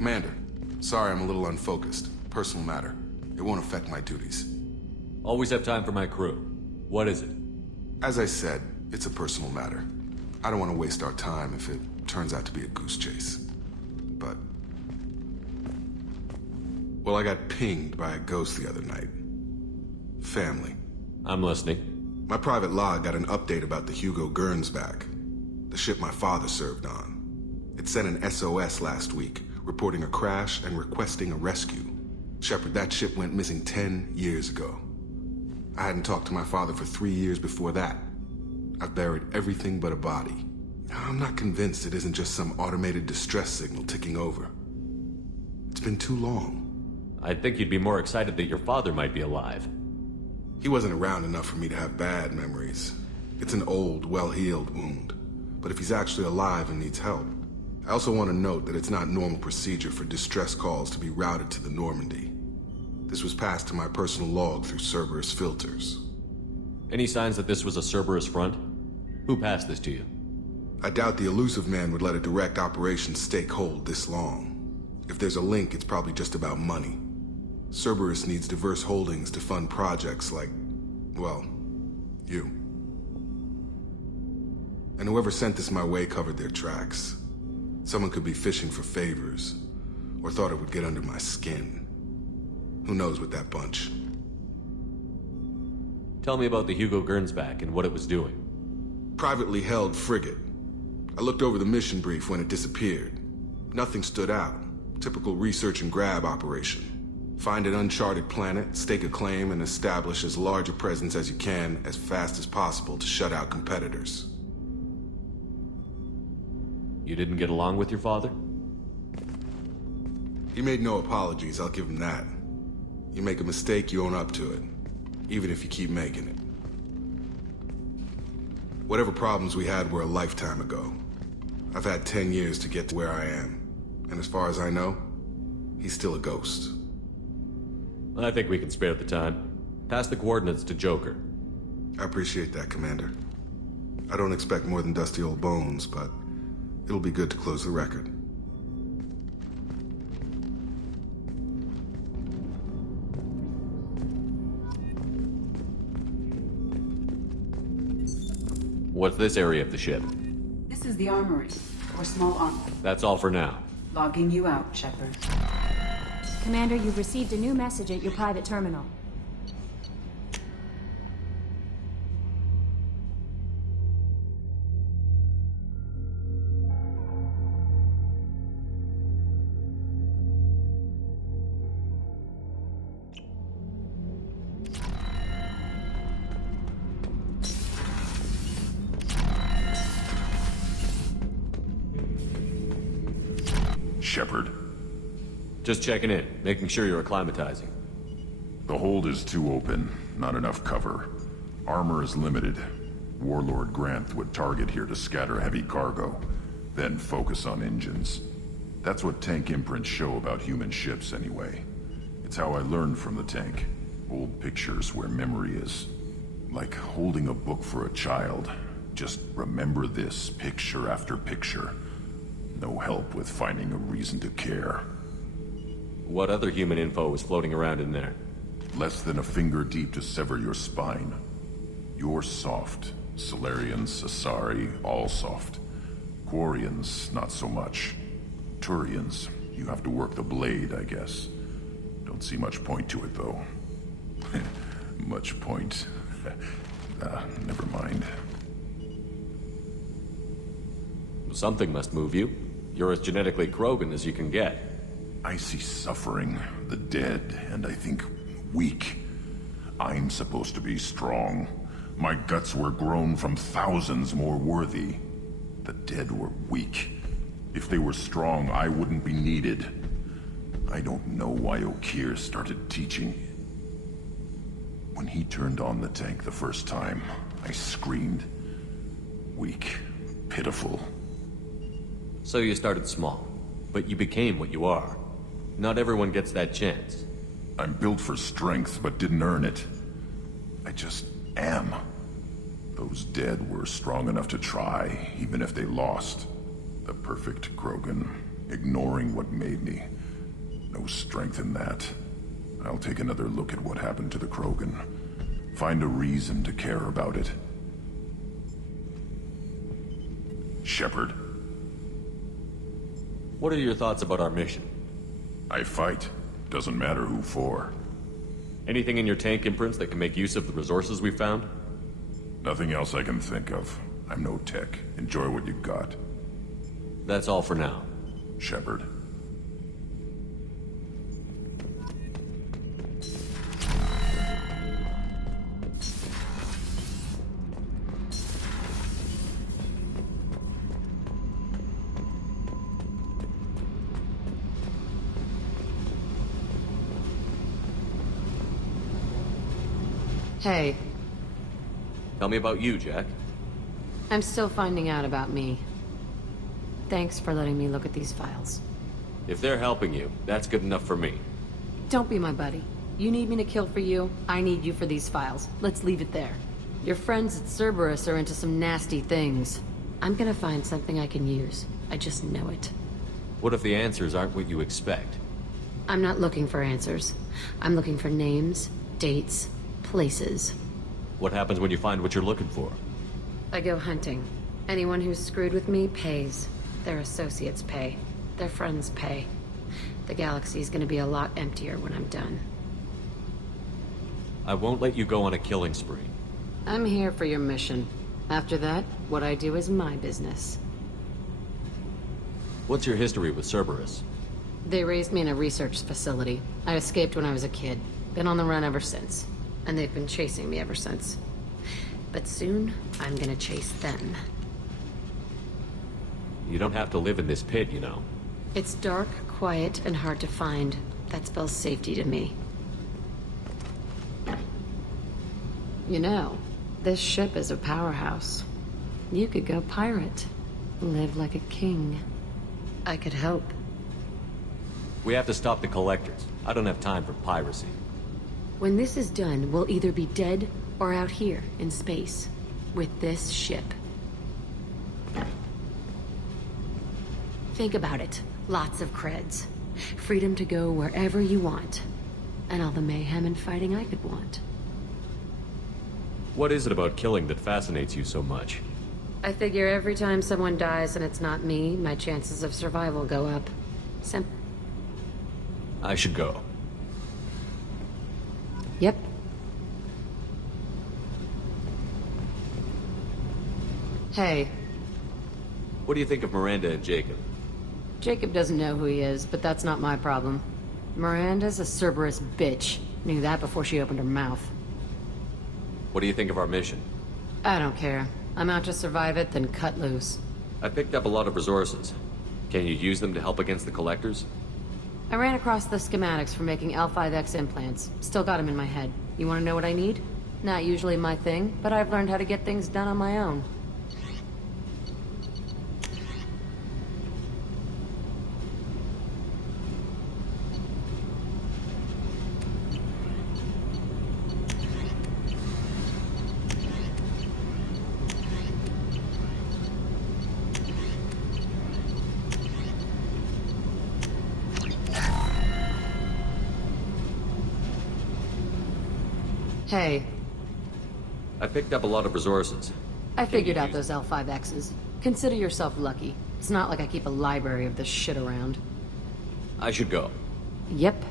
Commander, sorry I'm a little unfocused. Personal matter. It won't affect my duties. Always have time for my crew. What is it? As I said, it's a personal matter. I don't want to waste our time if it turns out to be a goose chase. But... well, I got pinged by a ghost the other night. Family. I'm listening. My private log got an update about the Hugo Gernsback, the ship my father served on. It sent an SOS last week, reporting a crash and requesting a rescue. Shepard, that ship went missing 10 years ago. I hadn't talked to my father for 3 years before that. I've buried everything but a body. I'm not convinced it isn't just some automated distress signal ticking over. It's been too long. I'd think you'd be more excited that your father might be alive. He wasn't around enough for me to have bad memories. It's an old, well-healed wound. But if he's actually alive and needs help, I also want to note that it's not normal procedure for distress calls to be routed to the Normandy. This was passed to my personal log through Cerberus filters. Any signs that this was a Cerberus front? Who passed this to you? I doubt the elusive man would let a direct operation stake hold this long. If there's a link, it's probably just about money. Cerberus needs diverse holdings to fund projects like, well, you. And whoever sent this my way covered their tracks. Someone could be fishing for favors, or thought it would get under my skin. Who knows with that bunch? Tell me about the Hugo Gernsback and what it was doing. Privately held frigate. I looked over the mission brief when it disappeared. Nothing stood out. Typical research and grab operation. Find an uncharted planet, stake a claim, and establish as large a presence as you can as fast as possible to shut out competitors. You didn't get along with your father? He made no apologies, I'll give him that. You make a mistake, you own up to it. Even if you keep making it. Whatever problems we had were a lifetime ago. I've had 10 years to get to where I am. And as far as I know, he's still a ghost. I think we can spare the time. Pass the coordinates to Joker. I appreciate that, Commander. I don't expect more than dusty old bones, but it'll be good to close the record. What's this area of the ship? This is the armory, or small armor. That's all for now. Logging you out, Shepard. Commander, you've received a new message at your private terminal. Shepard. Just checking in, making sure you're acclimatizing. The hold is too open, not enough cover. Armor is limited. Warlord Grant would target here to scatter heavy cargo, then focus on engines. That's what tank imprints show about human ships anyway. It's how I learned from the tank. Old pictures where memory is. Like holding a book for a child. Just remember this, picture after picture. No help with finding a reason to care. What other human info was floating around in there? Less than a finger deep to sever your spine. You're soft. Solarians, Asari, all soft. Quarians, not so much. Turians, you have to work the blade, I guess. Don't see much point to it, though. Much point. Never mind. Something must move you. You're as genetically Krogan as you can get. I see suffering, the dead, and I think weak. I'm supposed to be strong. My guts were grown from thousands more worthy. The dead were weak. If they were strong, I wouldn't be needed. I don't know why Okeer started teaching. When he turned on the tank the first time, I screamed. Weak, pitiful. So you started small, but you became what you are. Not everyone gets that chance. I'm built for strength, but didn't earn it. I just am. Those dead were strong enough to try, even if they lost. The perfect Krogan. ignoring what made me. No strength in that. I'll take another look at what happened to the Krogan. Find a reason to care about it. Shepard. What are your thoughts about our mission? I fight. Doesn't matter who for. Anything in your tank imprints that can make use of the resources we found? Nothing else I can think of. I'm no tech. Enjoy what you got. That's all for now. Shepard. Hey. Tell me about you, Jack. I'm still finding out about me. Thanks for letting me look at these files. If they're helping you, that's good enough for me. Don't be my buddy. You need me to kill for you, I need you for these files. Let's leave it there. Your friends at Cerberus are into some nasty things. I'm gonna find something I can use. I just know it. What if the answers aren't what you expect? I'm not looking for answers. I'm looking for names, dates, places. What happens when you find what you're looking for? I go hunting. Anyone who's screwed with me pays. Their associates pay. Their friends pay. The galaxy's gonna be a lot emptier when I'm done. I won't let you go on a killing spree. I'm here for your mission. After that, what I do is my business. What's your history with Cerberus? They raised me in a research facility. I escaped when I was a kid. Been on the run ever since. And they've been chasing me ever since. But soon, I'm gonna chase them. You don't have to live in this pit, you know. It's dark, quiet, and hard to find. That spells safety to me. You know, this ship is a powerhouse. You could go pirate. Live like a king. I could help. We have to stop the Collectors. I don't have time for piracy. When this is done, we'll either be dead or out here in space with this ship. Think about it. Lots of creds. Freedom to go wherever you want. And all the mayhem and fighting I could want. What is it about killing that fascinates you so much? I figure every time someone dies and it's not me, my chances of survival go up. I should go. Yep. Hey. What do you think of Miranda and Jacob? Jacob doesn't know who he is, but that's not my problem. Miranda's a Cerberus bitch. Knew that before she opened her mouth. What do you think of our mission? I don't care. I'm out to survive it, then cut loose. I picked up a lot of resources. Can you use them to help against the Collectors? I ran across the schematics for making L5X implants. Still got them in my head. You want to know what I need? Not usually my thing, but I've learned how to get things done on my own. Hey. I picked up a lot of resources. I figured out those L5Xs. Consider yourself lucky. It's not like I keep a library of this shit around. I should go. Yep.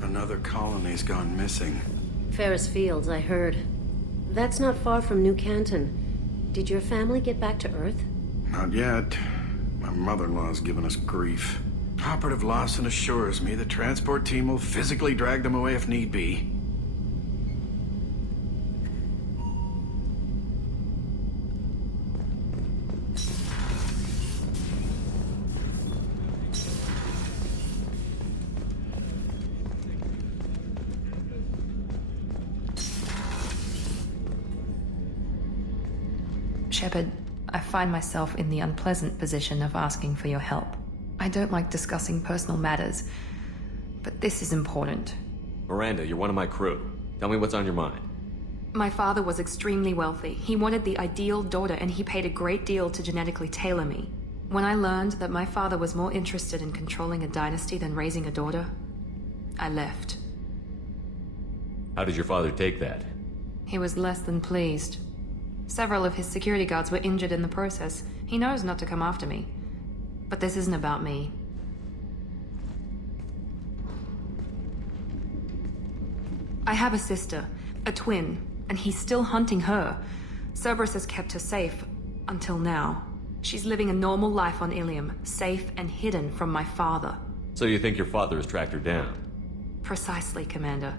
Another colony's gone missing. Ferris Fields, I heard. That's not far from New Canton. Did your family get back to Earth? Not yet. My mother-in-law's given us grief. Operative Lawson assures me the transport team will physically drag them away if need be. Shepard, I find myself in the unpleasant position of asking for your help. I don't like discussing personal matters, but this is important. Miranda, you're one of my crew. Tell me what's on your mind. My father was extremely wealthy. He wanted the ideal daughter, and he paid a great deal to genetically tailor me. When I learned that my father was more interested in controlling a dynasty than raising a daughter, I left. How did your father take that? He was less than pleased. Several of his security guards were injured in the process. He knows not to come after me. But this isn't about me. I have a sister, a twin, and he's still hunting her. Cerberus has kept her safe, until now. She's living a normal life on Illium, safe and hidden from my father. So you think your father has tracked her down? Precisely, Commander.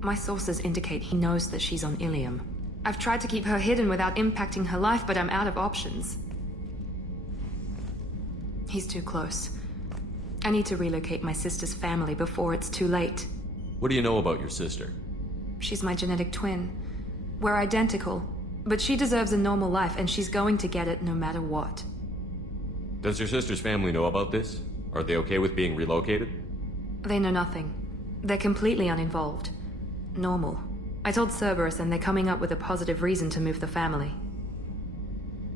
My sources indicate he knows that she's on Illium. I've tried to keep her hidden without impacting her life, but I'm out of options. He's too close. I need to relocate my sister's family before it's too late. What do you know about your sister? She's my genetic twin. We're identical, but she deserves a normal life, and she's going to get it no matter what. Does your sister's family know about this? Are they okay with being relocated? They know nothing. They're completely uninvolved. Normal. I told Cerberus, and they're coming up with a positive reason to move the family.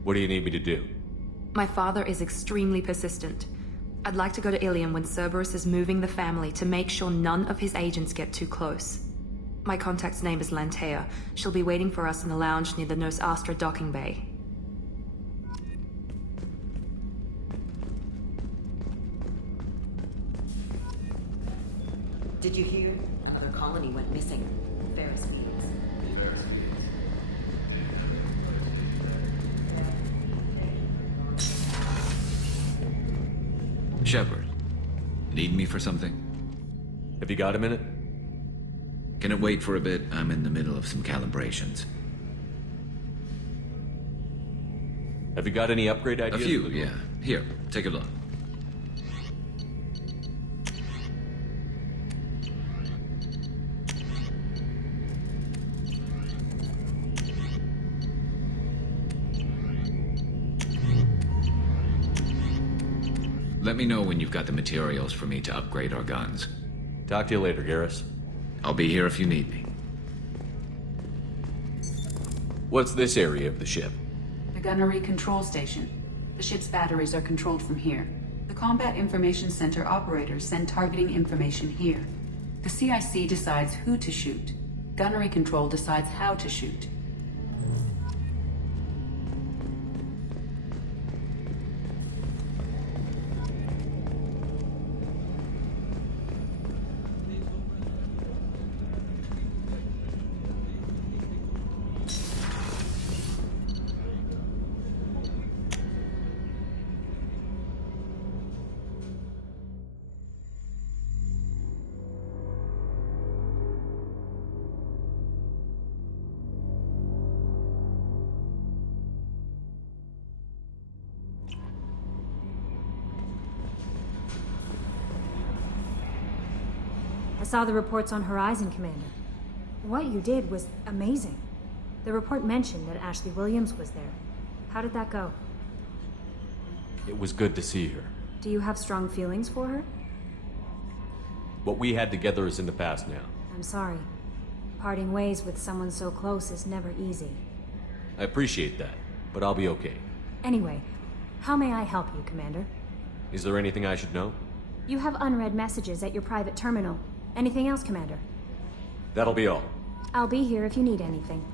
What do you need me to do? My father is extremely persistent. I'd like to go to Illium when Cerberus is moving the family to make sure none of his agents get too close. My contact's name is Lantea. She'll be waiting for us in the lounge near the Nos Astra docking bay. Did you hear? Another colony went missing. Ferris wheels. Shepard, need me for something? Have you got a minute? Can it wait for a bit? I'm in the middle of some calibrations. Have you got any upgrade ideas? A few, yeah. Here, take a look. Let me know when you've got the materials for me to upgrade our guns. Talk to you later, Garrus. I'll be here if you need me. What's this area of the ship? The gunnery control station. The ship's batteries are controlled from here. The Combat Information Center operators send targeting information here. The CIC decides who to shoot. Gunnery control decides how to shoot. I saw the reports on Horizon, Commander. What you did was amazing. The report mentioned that Ashley Williams was there. How did that go? It was good to see her. Do you have strong feelings for her? What we had together is in the past now. I'm sorry. Parting ways with someone so close is never easy. I appreciate that, but I'll be okay. Anyway, how may I help you, Commander? Is there anything I should know? You have unread messages at your private terminal. Anything else, Commander? That'll be all. I'll be here if you need anything.